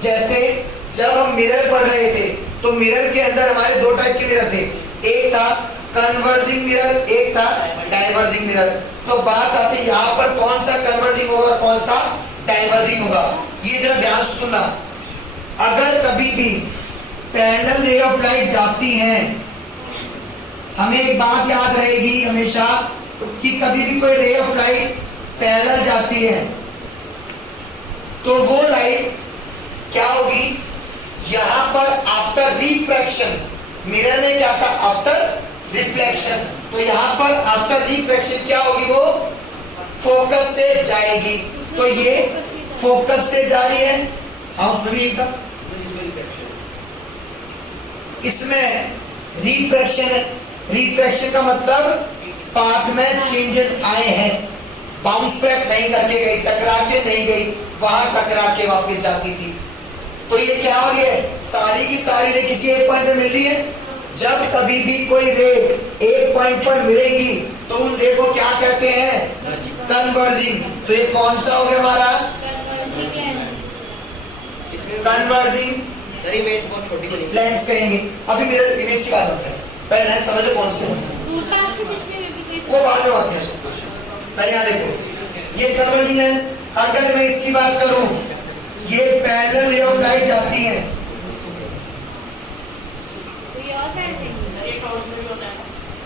जैसे जब हम मिरर पढ़ रहे थे तो मिरर के अंदर हमारे दो टाइप के मिरर थे, एक था कन्वर्जिंग मिरर, एक था डाइवर्जिंग मिरर। तो बात आती है यहाँ पर कौन सा कन्वर्जिंग होगा, कौन सा डाइवर्जिंग होगा। ये जरा ध्यान से सुनना, अगर कभी भी पैरेलल रे ऑफ लाइट जाती हैं, हमें एक बात याद रहेगी हमेशा कि कभी भी कोई रे ऑफ लाइट पैरेलल जाती है तो वो लाइट क्या होगी, यहां पर आफ्टर रिफ्रैक्शन, मिरर में क्या था आफ्टर रिफ्लेक्शन, तो यहां पर आफ्टर रिफ्रैक्शन क्या होगी, वो फोकस से जाएगी। तो ये फोकस से जा रही है, हाँ उसमें भी एकदम, इसमें रिफ्रैक्शन है। रिफ्रैक्शन का मतलब पाथ में चेंजेस आए हैं, बाउंस बैक नहीं करके गई, टकरा के नहीं गई, वहां टकरा के वापस जाती थी। तो ये क्या हो रही है, सारी की सारी रे किसी एक पॉइंट पे मिल रही है। जब कभी भी कोई रे एक पॉइंट पर मिलेगी तो उन रे को क्या कहते हैं, कन्वर्जिंग। तो ये कौन सा हो गया हमारा कन्वर्जिंग बहुत छोटी लेंस कहेंगे। अभी मेरे इमेज की बात करते हैं, पहले लेंस समझो कौन से वो बाद में बात है। पहले यहाँ देखो, ये कन्वर्जिंग लेंस, अगर मैं इसकी बात करूं, ये पैरेलल रे ऑफ लाइट जाती है,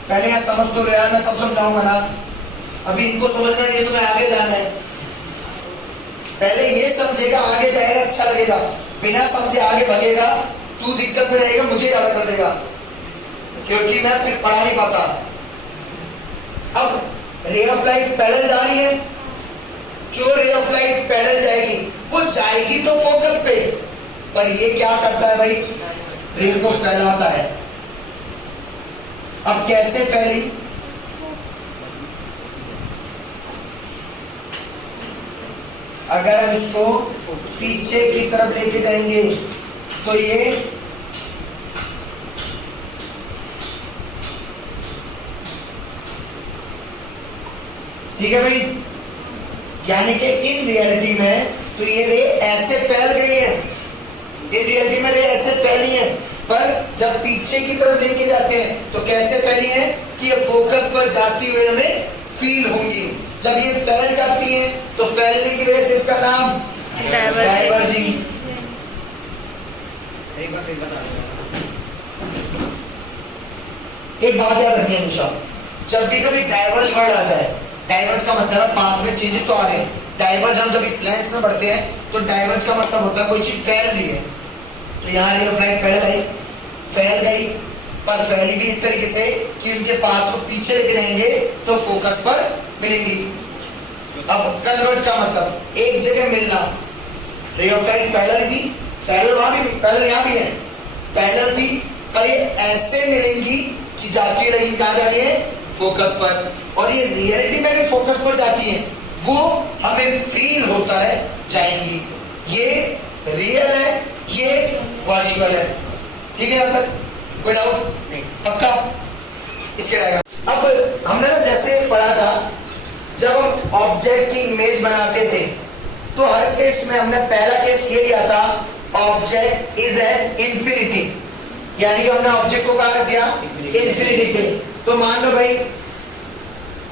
पहले यहाँ समझ तो लो यार, मैं सब समझाऊंगा ना, अभी इनको समझना नहीं है, तुम्हें आगे जाना है। पहले ये समझेगा, आगे जाएगा अच्छा लगेगा, बिना समझे आगे भगेगा तू दिक्कत में रहेगा, मुझे ज्यादा कर देगा क्योंकि मैं फिर पढ़ा नहीं पाता। अब रे ऑफ लाइट पैरेलल जा रही है, जो रे ऑफ लाइट पैरेलल जाएगी वो जाएगी तो फोकस पे, पर ये क्या करता है भाई, रे को फैलाता है। अब कैसे फैली, अगर हम इसको पीछे की तरफ लेके जाएंगे तो ये ठीक है भाई, यानी कि इन रियलिटी में तो ये रे ऐसे फैल गई है, इन रियलिटी में रे ऐसे फैली है, पर जब पीछे की तरफ लेके जाते हैं तो कैसे फैली है कि ये फोकस पर जाती हुई हमें फील होंगी। जब ये फैल जाती है तो फैलने की वजह से इसका नाम डाइवर्जिंग। एक बात याद रखनी है हमेशा, जब भी कभी डाइवर्ज वर्ड आ जाए, डाइवर्ज का मतलब पाथ में चेंजेस तो आ रहे हैं, डाइवर्ज हम जब इस लेंस में बढ़ते हैं तो डाइवर्ज का मतलब होता है कोई चीज फैल रही है। तो यहाँ रे ऑफ लाइट फैल गई, पर फैली भी इस तरीके से कि उनके पाथ को पीछे लेके रहेंगे तो फोकस पर मिलेंगी। अब कन्वर्ज का मतलब एक जगह मिलना, रे ऑफ लाइट पैरेलल थी, पैरेलल वहां भी, पैरेलल यहाँ भी है, पैरेलल थी, पर ये ऐसे मिलेंगी कि जाती रहेगी, कहाँ जा रही है, फोकस पर, और ये रियलिटी में भी फोकस पर जाती है, वो हमें फील होता है जाएंगी। ये रियल है, ये वर्चुअल है, ठीक है। यहाँ तक कोई डाउट पक्का इसके डायग्राम। अब हमने ना जैसे पढ़ा था, जब हम ऑब्जेक्ट की इमेज बनाते थे तो हर केस में हमने पहला केस ये लिया था, ऑब्जेक्ट इज एन इंफिनिटी, यानी कि हमने ऑब्जेक्ट को कहा रख दिया इंफिनिटी पे। तो मान लो भाई,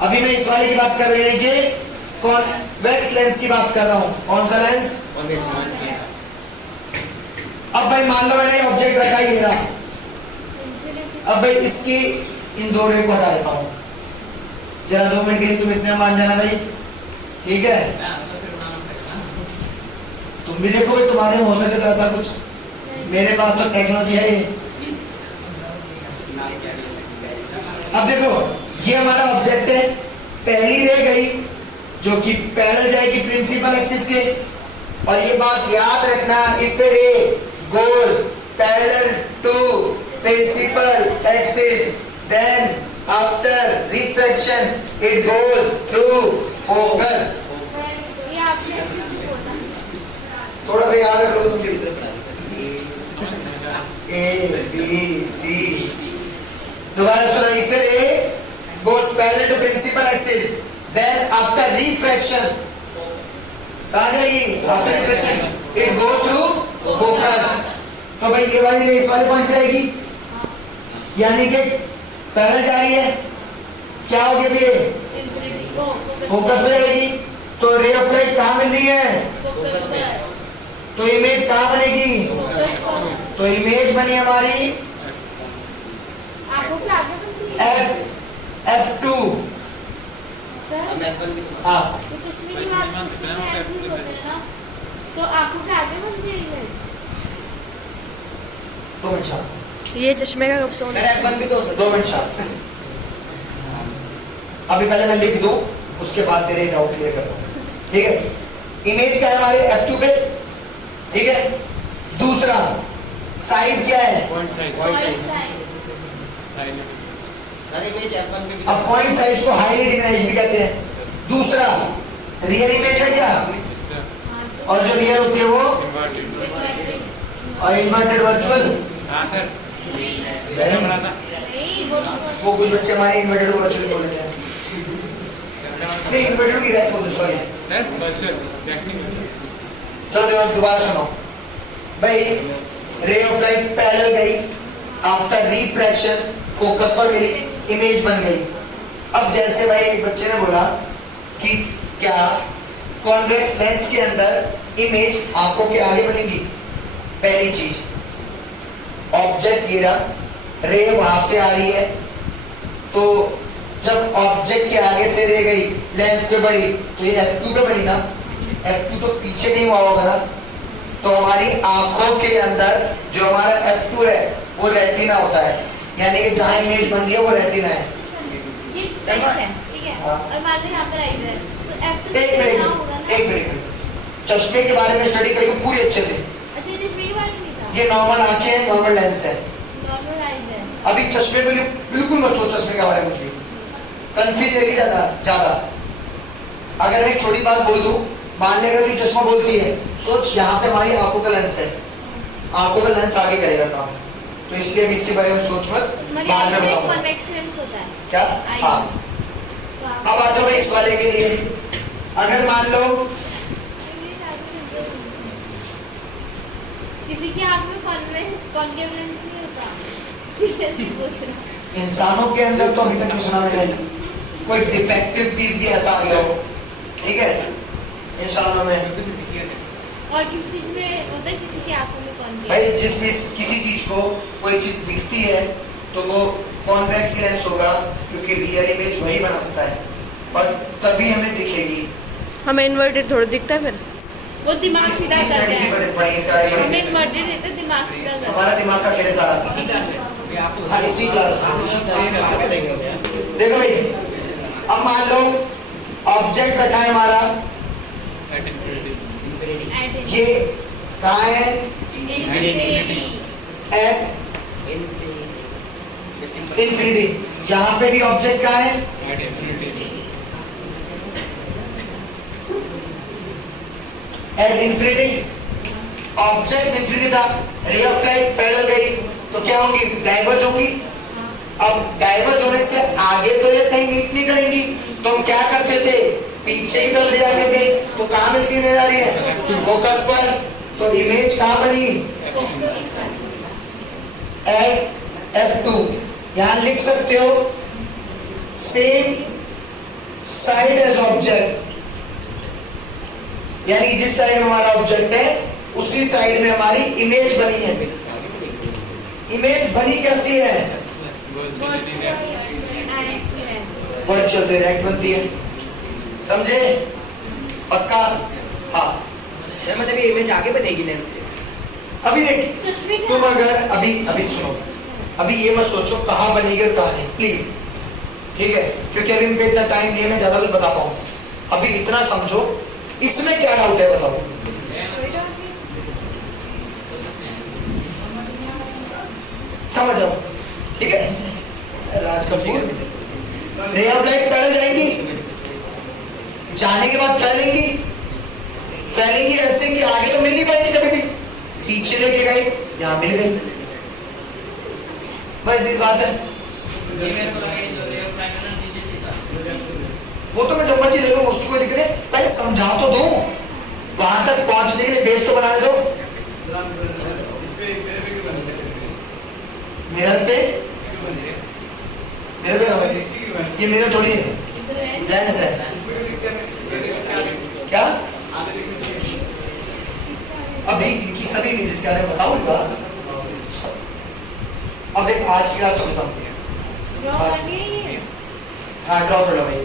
अभी मैं इस वाले की बात कर रही हूँ कि कॉन्वेक्स लेंस की बात कर रहा हूँ, कौन सा लेंस, अब भाई मान लो मैंने ऑब्जेक्ट रखा ही है, अब भाई इसकी इन दो रे को हटा देता हूँ, जरा 2 मिनट के लिए तुम इतने मान जाना भाई, ठीक है। तुम भी देखो भाई, तुम्हारे में हो सके तो ऐसा कुछ, मेरे पास तो टेक्नोलॉजी है ये। अब देखो ये हमारा ऑब्जेक्ट है, पहली रे गई जो कि पैरेलल जाएगी प्रिंसिपल एक्सिस के, और ये बात याद रखना, इफ ए रे goes parallel to principal axis, then after refraction it goes through focus। थोड़ा सा याद रख लो तुम भी, A B C, दोबारा सुनो, if a ray goes parallel to principal axis, then after refraction कहाँ जाएगी, after refraction it goes through भाई ये वाली रे इस वाले पॉइंट से आएगी, यानी कि पैरेलल जा रही है, क्या हो गया ये फोकस में जाएगी। तो रे ऑफ लाइट कहाँ मिल रही है, तो इमेज कहाँ बनेगी, तो इमेज बनी हमारी F2। हाँ तो आंखों के आगे बनती है इमेज। दो मिनट शांत, ये चश्मे का कब से होना है? F1 भी तो हो सकता दो मिनट शांत। अभी पहले मैं लिख दूं, उसके बाद तेरे डाउट क्लियर कर दूं, ठीक है। इमेज क्या है हमारे F2 पे, ठीक है। दूसरा साइज क्या है, point size sir image F1 पे भी अब पॉइंट साइज को हाईलाइट इमेज भी कहते हैं। दूसरा रियल इमेज है क्या, और जो रियल होती है वो, और इन्वर्टेड वर्चुअल। हाँ सर वो कुछ बच्चे हमारे इन्वर्टेड वर्चुअल बोल देते हैं, नहीं इन्वर्टेड की राइट बोल दो, सॉरी। चलो दोबारा सुनो भाई, रे ऑफ लाइट पैरेलल गई, आफ्टर रिफ्रैक्शन फोकस पर मिली, इमेज बन गई। अब जैसे भाई एक बच्चे ने बोला कि क्या कॉन्वेक्स लेंस के अंदर इमेज आंखों के आगे बनेगी, पहली चीज ऑब्जेक्ट ये रहा, रे वहां से आ रही है, तो जब ऑब्जेक्ट के आगे से रे गई लेंस पे बढ़ी तो ये F2 पे बनी ना, F2 तो पीछे कहीं हुआ होगा ना, तो हमारी आंखों के अंदर जो हमारा F2 है वो रेटिना होता है, यानी कि जहां इमेज बन रही है वो रेटिना है। ये स्पेक्स है, ठीक है। हाँ। और मान लो यहाँ पर आई है, तो F2 एक से यहाँ होगा मिनट, ना। एक मिनट, चश्मे के बारे में स्टडी करेंगे पूरी अच्छे से। अच्छा ये मेरी बात नहीं था, ये नॉर्मल आंखें हैं, नॉर्मल लेंस है। नॉर्मल आईज है। अभी चश्मे को लिए बिल्कुल मत सोच चश्मे के बारे में, कुछ भी कंफ्यूज रहेगी ज्यादा। अगर मैं एक छोटी बात बोल दूं, मान लेगा तू चश्मा बोलती है, सोच यहाँ पे हमारी आंखों का लेंस है, आंखों का लेंस आगे करेगा काम, तो इसलिए अभी इसके बारे में सोच मत, बाद में बताऊंगा कॉन्वेक्स लेंस होता है क्या। हाँ तो आप- अब आ जाओ भाई इस वाले के लिए, अगर मान लो किसी की आंख में कॉन्केव लेंस नहीं होता, सीरियसली पूछ रहा हूँ। इंसानों के अंदर तो अभी तक नहीं सुना मैंने कोई डिफेक्टिव पीस भी ऐसा आ गया हो, ठीक है, इंसानों में। और किसी चीज में होता है, किसी की आंखों में कॉन्केव। भाई जिस भी किसी चीज को कोई चीज दिखती है तो वो कॉन्वेक्स लेंस होगा, क्योंकि रियल इमेज वही बना सकता है, और तभी हमें दिखेगी। हमें इन्वर्टेड थोड़ा दिखता है फिर। वो दिमाग सीधा इसकी करता स्टडी है। भी पढ़ेंगे, इसके बारे में हमें पढ़ेंगे। इन्वर्टेड रहता है, दिमाग सीधा करता है। हमारा दिमाग का खेल है सारा। हाँ इसी क्लास देखो भाई, अब मान लो ऑब्जेक्ट बैठा है हमारा, ये कहाँ है, एट इंफिनिटी। यहाँ पे भी ऑब्जेक्ट कहाँ है, एट इंफिनिटी। ऑब्जेक्ट इंफिनिटी था, रे ऑफ लाइट पैरेलल गई, तो क्या होंगी, डाइवर्ज होंगी। अब डाइवर्ज होने से आगे तो ये कहीं मीट नहीं करेंगी, तो हम क्या करते थे, पीछे की तरफ ले जाते थे, तो कहाँ मिलती नजर आ रही है, फोकस पर। तो इमेज कहाँ बनी, एट F2। यहां लिख सकते हो सेम साइड एज ऑब्जेक्ट, यानी कि जिस साइड में हमारा ऑब्जेक्ट है उसी साइड में हमारी इमेज बनी है। इमेज बनी कैसी है, वर्चुअल डायरेक्ट बनती है, समझे, पक्का। हाँ सर मतलब ये इमेज आगे बनेगी लेंस से। अभी देख, चश्मे का- तुम अगर अभी सुनो, अभी ये मत सोचो कहाँ बनेगी और कहाँ नहीं, प्लीज, ठीक है, क्योंकि अभी मैं इतना टाइम नहीं है मैं ज्यादा कुछ बता पाऊँ। अभी इतना समझो, इसमें क्या डाउट है बताओ। समझ जाओ, ठीक है। Raj Kapoor, ray of light पहले जाएंगी, जाने के बाद फैलेंगी, फैलेंगी ऐसे कि आगे तो मिल नहीं पाएंगी कभी भी, पीछे लेके गई, यहाँ मिल गई, बस इतनी बात है। वो तो मैं जब मर्जी ले लूँ, उसकी कोई दिक्कत नहीं, पहले समझा तो दो, वहां तक पहुंचने के लिए बेस तो बनाने दो। मिरर पे मिरर पे कहाँ है? ये मिरर थोड़ी है, इधर है लेंस है। क्या अभी की सभी इमेजेस क्या है बताऊंगा। अब देख आज की क्लास तो खत्म। ड्रॉ करनी है ये हाँ ड्रॉ कर लो भाई।